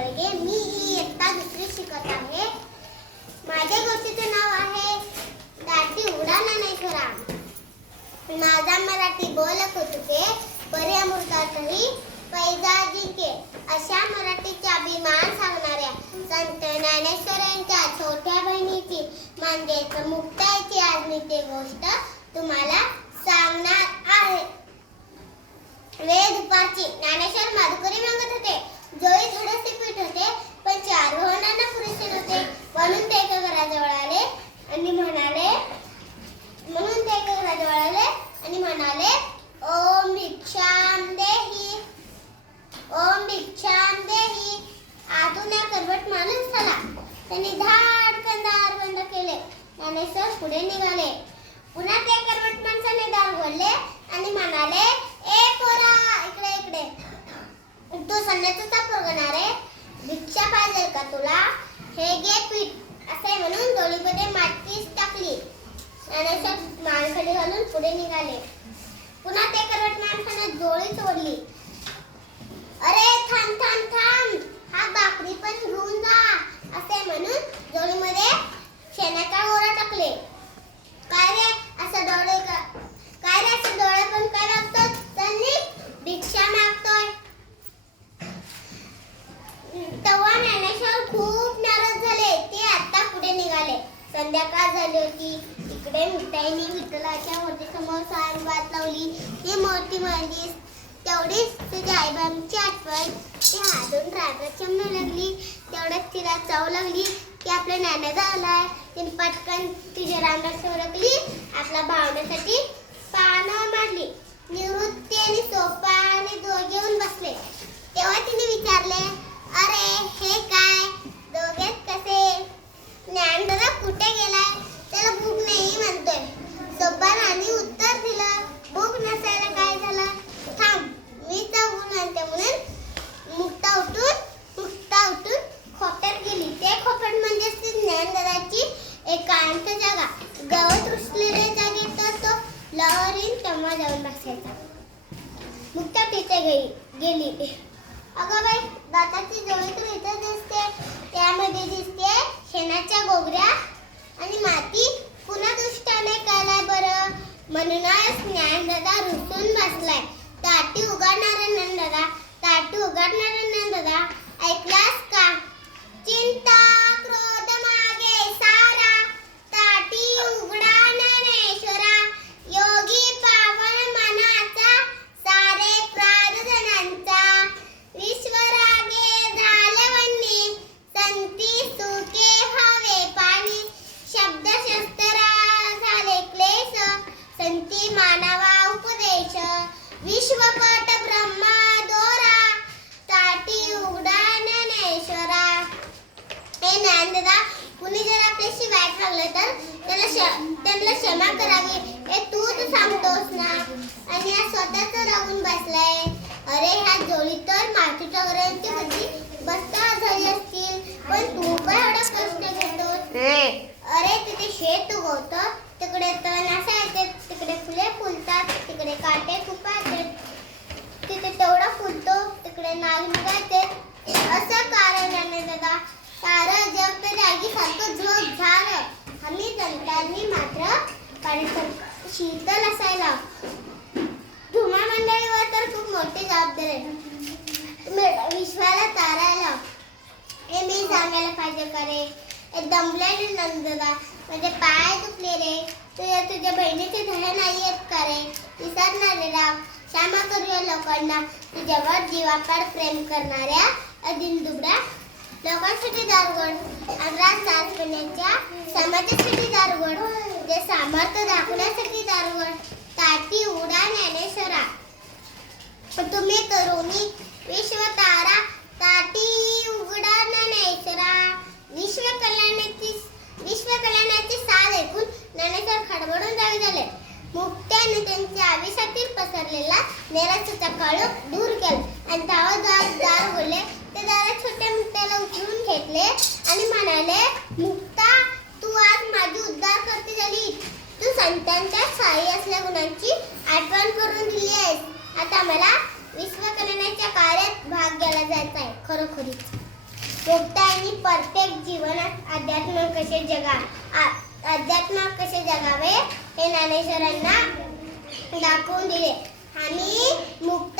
ढवळगे. मी इयत्ता दुसरी शिकत आहे. माझ्या गोष्टीचे नाव आहे दाटी उडा ज्ञानेश्वरा. माझा मराठी बोलत होते परी अमृतातही पैजा जिंके. अशा मराठीचे अभिमान सांगणाऱ्या संत ज्ञानेश्वरांच्या छोट्या बहिणीची म्हणजेच मुक्ताईची आज मी ते गोष्ट तुम्हाला सांगणार आहे. वेळ दुपारची. ज्ञानेश्वर माधुकरी मागत होते. जोळी थोडेसे पीठ होते, पण 4 रोहणांना पुरेसे नव्हते. म्हणून ते एका घराजवळ आले आणि म्हणाले ओम भिक्षाम देही, ओम भिक्षाम देही. आतून एक करवट माणूस आला. त्यांनी धाडकन दार बंद केले. ज्ञानेश्वर पुढे निघाले. पुन्हा ते करवट माणसाने दार उघडले आणि म्हणाले, ए पोरा, इकडे इकडे. तू संन्यासाचा पोरगा रे, भिक्षा पाहिजे का तुला? हे घे पीठ, असे म्हणून जोळीमध्ये माती टाकली. ज्ञानेश्वर मान खाली घालून पुढे निघाले. पुन्हा ते करवट माणसाने जोळी तोडली. अरे थांब थांब थांब, हा भाकरी पण घेऊन जा, असे म्हणून जोळीमध्ये शेणाचा गोळा टाकले. काय रे असं डोळे पण काय लागतो? त्यांनी भिक्षा मागतोय. तेव्हा ज्ञानेश्वर खूप नाराज झाले. ते आता पुढे निघाले. संध्याकाळ झाली होती. इकडे मुक्ताईने विठ्ठलाच्या मूर्तीसमोर सारंगात लावली. ती मूर्ती म्हणलीस तेवढीच तिच्या आईबाबांची आठवण ती हातून रागात चिमणू लागली. तेवढ्यात तिला चव लागली की आपला ज्ञानेश्वर आलाय. तिने पटकन तिच्या रांगात सोडकली. आपल्या भावनेसाठी पानं मांडली. निवृत्ती आणि सोपा आणि दोघे येऊन बसले. तेव्हा तिने विचारले, अरे हे काय दोघेच कसे? ज्ञानदादा कुठे गेलाय? त्याला भूक नाही म्हणतोय. सोपानाने उत्तर दिलं, भूक नसायला काय झालं? थांब, मी जाऊन आणते. म्हणून मुक्ता उठून खोपट्यात गेली. ते खोपट म्हणजे ज्ञानदादाची एकांत जागा. गवत रुसलेल्या जागेत तो लहरीन तेव्हा जाऊन बसायचा. मुक्ता तिथे गेली. अगं बाई, दाताची जोळी तर इथं दिसते. त्यामध्ये दिसते शेणाच्या गोगऱ्या आणि माती. पुन्हा दुष्टाने केलाय बरं. म्हणूनच ज्ञानदादा रुसून बसलाय. ताटी उघडणारा ज्ञानदादा ऐकलास का? चिंता क्रोध मागे सारा, ताटी उघडा ज्ञानेश्वरा. योगी पावन मनाचा, सारे प्रार्थनांचा. विश्वरागे झालवन्नी, संती सुखे व्हावे पाणी. शब्द शस्त्रा झाले क्लेश, संती मानवा उपदेश. विश्वपट ब्रह्मा दोरा, ताटी उघडा ज्ञानेश्वरा. हे ज्ञानदादा, कुणी जर आपल्याशी वाईट वागलं तर त्यांना क्षमा करावी. हे तूच सांगतोस ना, आणि हा स्वतःच राहून बसलाय. अरे ह्या जोडी तर मातीच्या घरांची होती, बस्ता झाली असतील, पण तू काय एवढा कष्ट घेतोस? अरे तिथे शेत उगवतं, तिकडे तण असायचे, तिकडे फुले फुलतात, तिकडे काटे खुपायचे, तिथे तेवढा फुलतो, तिकडे नाग निघायचे. असं कारण आहे दादा. सारं जग तर जागीसारखं झोप झालं. आम्ही जनतांनी मात्र पाण्यासारखं शीतल असायला. धुमा मंडळीवर तर खूप मोठी जबाबदारी आहे. विश्वाला तारायला हे मी सांगायला पाहिजे का रे? दमलेले नंददा, म्हणजे पाय दुखले रे. तुझ्या बहिणीचे धडे नाही येत का रे? विसरणारे राव, क्षमा करूया लोकांना. तुझ्यावर जीवापाड प्रेम करणाऱ्या अदिनदुबड्या लोकांसाठी दारगोड, सासपण्याच्या समाजासाठी दारगोड, जे सामर्थ्य दाखवण्यासाठी दारगोड. ताटी उडा ज्ञानेश्वरा. तुम्ही तरुणी विश्वतारा, ताटी उघडा ज्ञानेश्वरा. विश्वकल्याणाची साथ ऐकून ज्ञानेश्वर खडबडून जागे झाले. मुक्त्याने त्यांच्या आयुष्यातील पसरलेला निराशेचा काळोख दूर केला आणि दार उघडले. ते दारात छोट्या मुक्त्याला उचलून घेतले आणि म्हणाले, मुक्ता, तू आज माझी उद्धार करते झाली. तू संतांच्या साई असल्या गुणांची आठवण करून दिली आहेस. आता मला विश्वकल्याणाच्या कार्यात भाग घ्यायला जायचा आहे. खरोखरीच मुक्ताईने प्रत्येक जीवनात अध्यात्म कसे जगावे हे ज्ञानेश्वरांना दाखवून दिले. आणि मुक्त